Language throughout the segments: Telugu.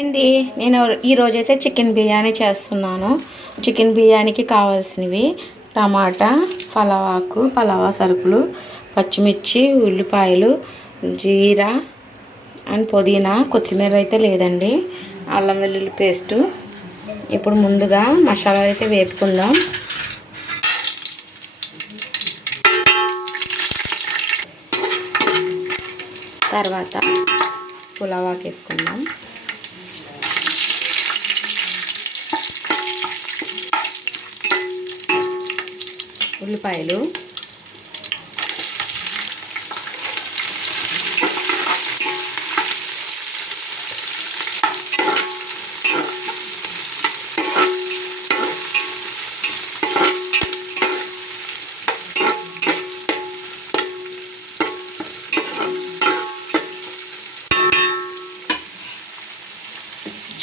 అండి నేను ఈరోజైతే చికెన్ బిర్యానీ చేస్తున్నాను. చికెన్ బిర్యానీకి కావాల్సినవి టమాటా, పలావాకు, పలావా సరుకులు, పచ్చిమిర్చి, ఉల్లిపాయలు, జీరా అండ్ పుదీనా, కొత్తిమీర అయితే లేదండి, అల్లం వెల్లుల్లి పేస్టు. ఇప్పుడు ముందుగా మసాలా అయితే వేపుకుందాం. తర్వాత పులావాకు వేసుకుందాం. ఉల్లిపాయలు,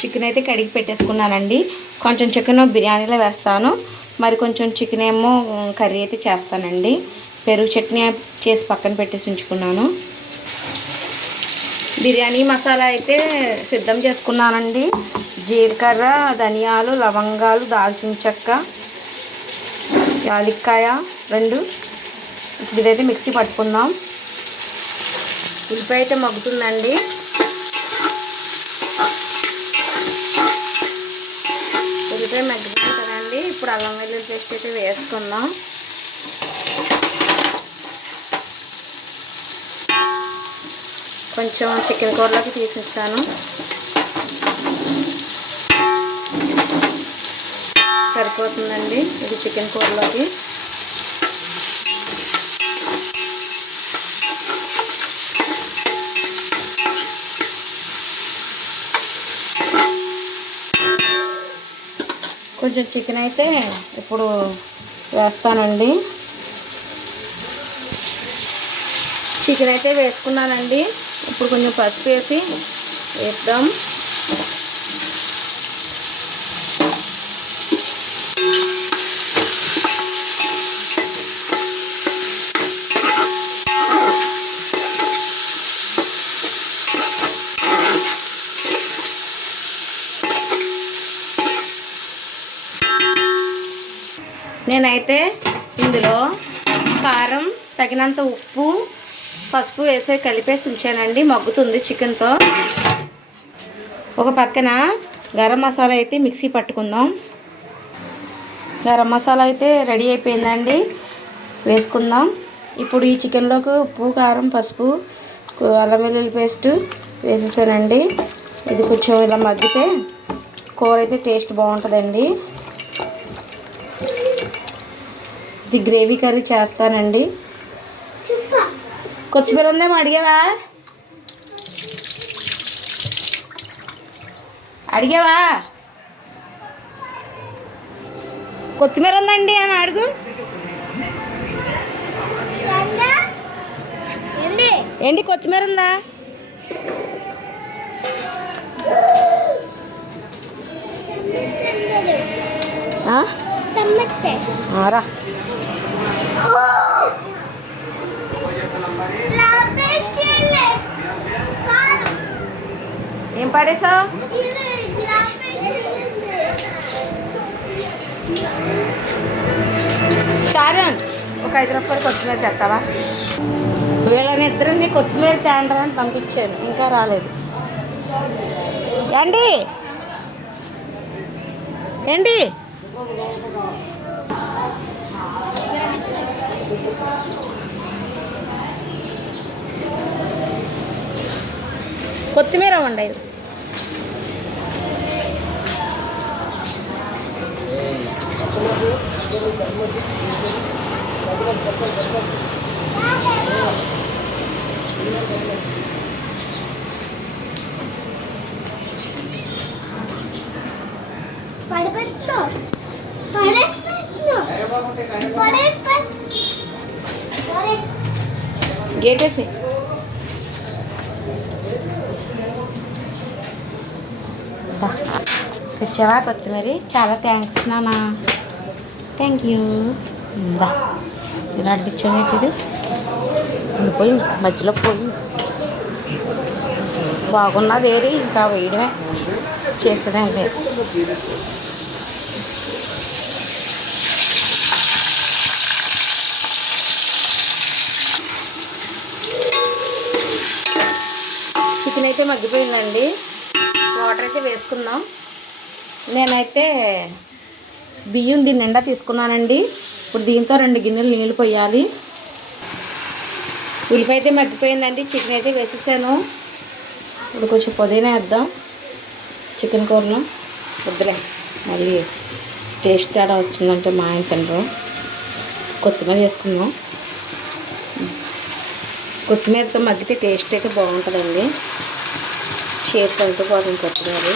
చికెన్ అయితే కడిగి పెట్టేసుకున్నానండి. కొంచెం చికెన్ బిర్యానీలో వేస్తాను, మరి కొంచెం చికెన్ ఏమో కర్రీ అయితే చేస్తానండి. పెరుగు చట్నీ చేసి పక్కన పెట్టేసి ఉంచుకున్నాను. బిర్యానీ మసాలా అయితే సిద్ధం చేసుకున్నానండి. జీలకర్ర, ధనియాలు, లవంగాలు, దాల్చిన చెక్క, యాలక్కాయ 2. ఇప్పుడు ఇదైతే మిక్సీ పట్టుకుందాం. ఉల్లిపాయ అయితే మగ్గుతుందండి. ఉల్లిపాయ మగ్గుతుంది కదండి, ఇప్పుడు అల్లం వెల్లుల్లి పేస్ట్ అయితే వేసుకుందాం. కొంచెం చికెన్ కూరలోకి తీసిస్తాను. సరిపోతుందండి ఇది చికెన్ కూరలోకి. కొంచెం చికెన్ అయితే ఇప్పుడు వేస్తానండి. చికెన్ అయితే వేసుకున్నానండి. ఇప్పుడు కొంచెం పసుపు వేసి వేద్దాం. నేనైతే ఇందులో కారం, తగినంత ఉప్పు, పసుపు వేసి కలిపేసి ఉంచానండి. మగ్గుతుంది చికెన్తో. ఒక పక్కన గరం మసాలా అయితే మిక్సీ పట్టుకుందాం. గరం మసాలా అయితే రెడీ అయిపోయిందండి, వేసుకుందాం. ఇప్పుడు ఈ చికెన్లోకి ఉప్పు, కారం, పసుపు, అల్లం వెల్లుల్లి పేస్ట్ వేసేసానండి. ఇది కొంచెం ఇలా మగ్గితే కూర అయితే టేస్ట్ బాగుంటుందండి. ఇది గ్రేవీ కర్రీ చేస్తానండి. కొత్తిమీర ఉందేమో అడిగావా? కొత్తిమీర ఉందండి అని అడుగు. ఏంటి కొత్తిమీర ఉందా? రా. ఏం పడేసావు? షారన్, ఒక 5 రూపాయలు కొత్తిమీర తెస్తావా? వీళ్ళని ఇద్దరిని కొత్తిమీర తేండ్రా అని పంపించాను, ఇంకా రాలేదు. ఏంటి ఏంటి కొత్తిమీర ఉండదు. గేటేసి తెచ్చావా కొత్తిమీర? చాలా థ్యాంక్స్ నాన్న. Thank you. ఇలా అడిగించాను. పోయింది, మధ్యలో పోయింది. బాగున్నది ఏరి ఇంకా వేయడమే. చేసేదే అదే. చికెన్ అయితే మగ్గిపోయిందండి. వాటర్ అయితే వేసుకుందాం. నేనైతే బియ్యం గిన్నె నిండా తీసుకున్నానండి. ఇప్పుడు దీంతో 2 గిన్నెలు నీళ్ళు పోయాలి. ఉల్లిపాయ అయితే మగ్గిపోయిందండి. చికెన్ అయితే వేసేసాను. ఇప్పుడు కొంచెం పుదీనా వేద్దాం చికెన్ కూరలో. వద్దులే, మళ్ళీ టేస్ట్ తేడా వచ్చిందంటే మా ఆయన తినరు. కొత్తిమీర వేసుకుందాం. కొత్తిమీరతో మగ్గితే టేస్ట్ అయితే బాగుంటుందండి. చేతికి అంటుకోవాలి కొత్తిమీర.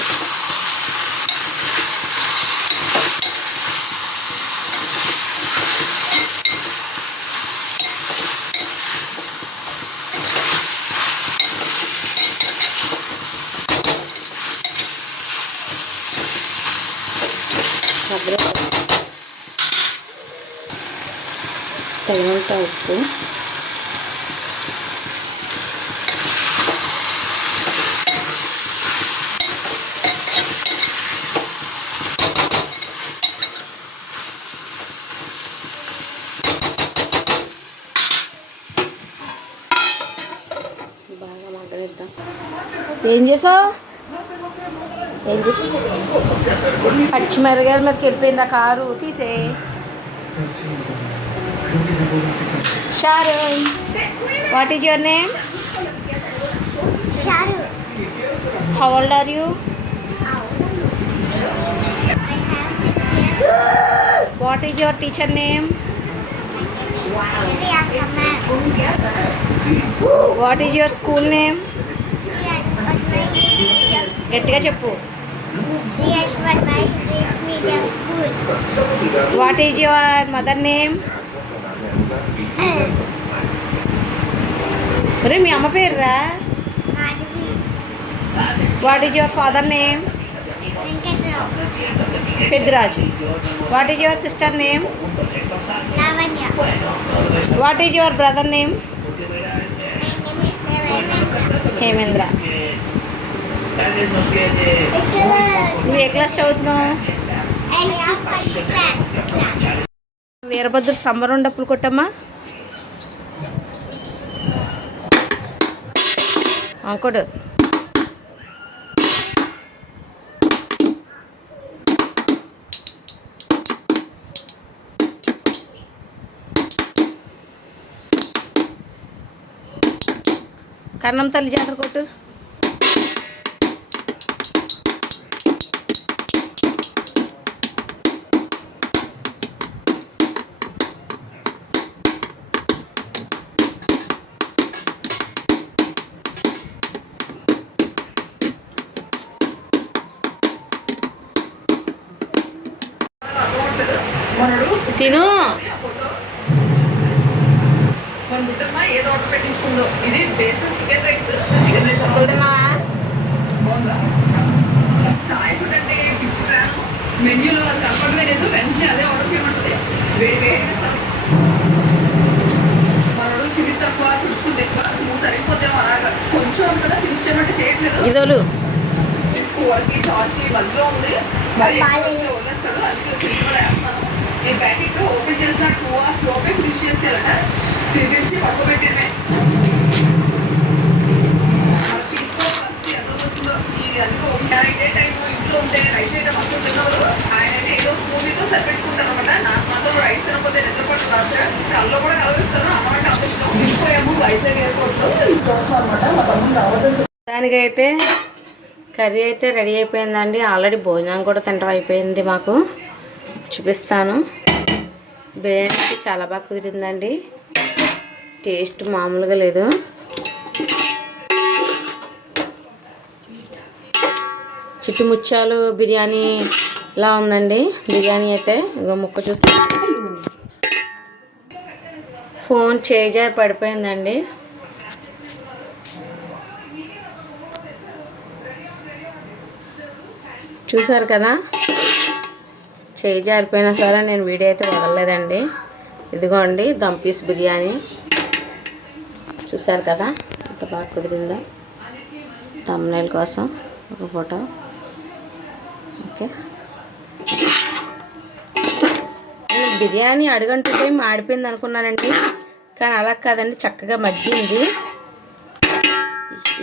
తగినంత ఉప్పు, బాగా మగ్గనిద్దాం. ఏం చేసావు? పచ్చిమిరకాయల మీదకి వెళ్ళిపోయింది ఆ కారు. తీసే. Sharon, what is your name? Sharon. How old are you? I have 6 years. What is your teacher name? Priyanka ma'am. What is your school name? గట్టిగా చెప్పు. Medium School. What is your mother name? అరే మీ అమ్మ పేరురా? Madhavi. What is your father name? Venkatrao. Pedraju. What is your sister name? Lavanya. What is your brother name? My name is Hemendra. నువ్వు ఏ క్లాస్ చదువుతున్నావు? class. వీరభద్ర సంబరం డప్పులు కొట్టమ్మా. కొడు. కన్నం తల్లి జాతర కొట్టు. తిను. ఏదో ఆర్డర్ పెట్టించుకుందో. ఇది బేసన్ chicken rice. Chicken rice Thai food అంటే పిచ్చి ప్రాణం. మెన్యూలో కనపడమే లేదు. వెంటనే అదే ఆర్డర్ చేయమంటుంది. వేడి వేడి మనడు తిరిగి తక్కువ తుడుచుకుని ఎక్కువ నువ్వు తరిగిపోతేమో అలాగా కొంచెం ఉంది కదా ఫినిష్ చేయమంటే చేయట్లేదు. ఇదోలు కూరకి చారుకి మధ్యలో ఉంది. మరి వదిలేస్తాడు. అందుకే చిన్న వేస్తాను. ఈ ప్యాకెట్ ఓపెన్ చేసిన 2 hours లోపే ఫినిష్ చేస్తారట. తిరిగేసి పట్టుకోబెట్టేమే. తీసుకోవాల్సి ఎంత వచ్చిందో ఈ అందులో ఇదే టైం ఇంట్లో ఉంటే రైస్ ఐటమ్ అసలు తిన్నవారు ఆయన అయితే ఏదో స్మూతీతో సరిపెట్టుకుంటారు అనమాట. నాకు మాత్రం రైస్ తినకపోతే నిద్రపట్టు రాదు. కల్లో కూడా కలవిస్తాను. అన్నమాట అవసరం ఇంకోమో రైస్ ఎయిర్పోర్ట్లో అనమాట. మా తమ్ముడు రావద్దు. దానికైతే కర్రీ అయితే రెడీ అయిపోయిందండి. ఆల్రెడీ భోజనం కూడా తినడం అయిపోయింది మాకు. చూపిస్తాను. బిర్యానీ చాలా బాగా కుదిరిందండి. టేస్ట్ మామూలుగా లేదు. చిట్టి ముత్యాలు బిర్యానీలా ఉందండి. బిర్యానీ అయితే ఇంకో ముక్క చూస్తే ఫోన్ చేజారి పడిపోయిందండి. చూసారు కదా, చేయి జారిపోయినా సరే నేను వీడియో అయితే వదలలేదండి. ఇదిగోండి దమ్ పీస్ బిర్యానీ. చూసారు కదా ఎంత బాగా కుదిరిందో. థంబ్నెయిల్ కోసం ఒక ఫోటో. ఓకే, నేను బిర్యానీ అడుగంటుంటే మాడిపోయింది అనుకున్నానండి, కానీ అలా కాదండి, చక్కగా మగ్గింది.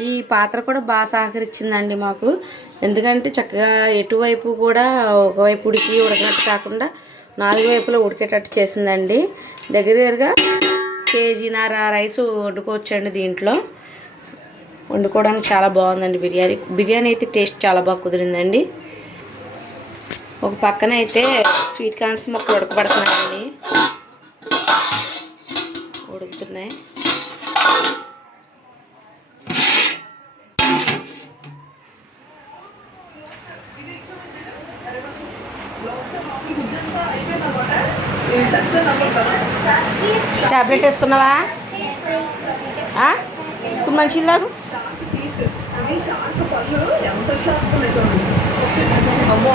ఈ పాత్ర కూడా బాగా సహకరించిందండి మాకు, ఎందుకంటే చక్కగా ఎటువైపు కూడా ఒకవైపు ఉడికినట్టు కాకుండా 4 వైపులా ఉడికేటట్టు చేసిందండి. దగ్గరగా కేజీన్నర రైస్ వండుకోవచ్చండి. దీంట్లో వండుకోవడానికి చాలా బాగుందండి. బిర్యానీ అయితే టేస్ట్ చాలా బాగా కుదిరిందండి. ఒక పక్కన అయితే స్వీట్ కార్న్స్ మొక్కలు ఉడకబడుతున్నాయండి, ఉడుకుతున్నాయి. టాబ్లెట్ వేసుకున్నావా? ఇప్పుడు మంచిది లాగు. అమ్మో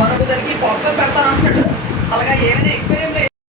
మనకు దానికి పక్క పెడతాను అంటాడు.